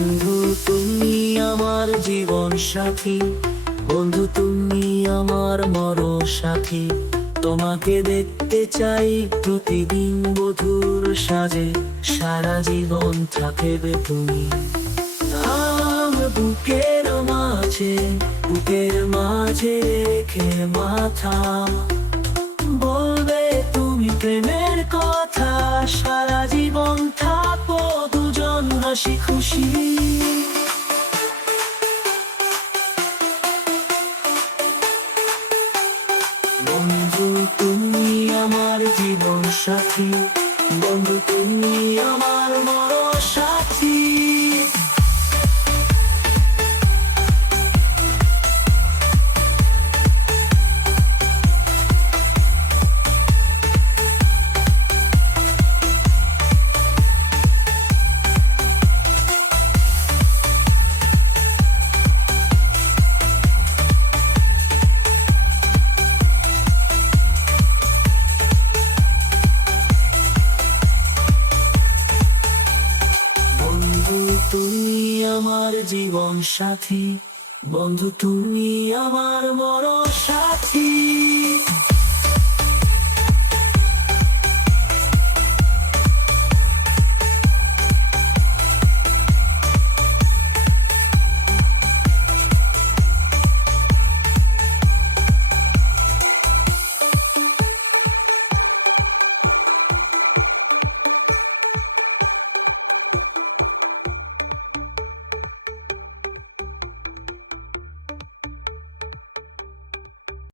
বন্ধু তুমি আমার জীবন সাথী, বন্ধু তুমি আমার মরণ সাথী। তোমাকে দেখতে চাই প্রতিদিন বধূর সাজে, সারা জীবন থাকবে তুমি আমার বুকের মাঝে, বুকের মাঝে রেখে মাথা। বলবে তুমি প্রেমের কথা, সারা জীবন থাকবো দুজন হাসি খুশি। বন্ধু তুমি আমার জীবন সাথী, বন্ধু তুমি আমার মরণ সাথী। তুমি আমার জীবন সাথী, বন্ধু তুমি আমার মরণ সাথী।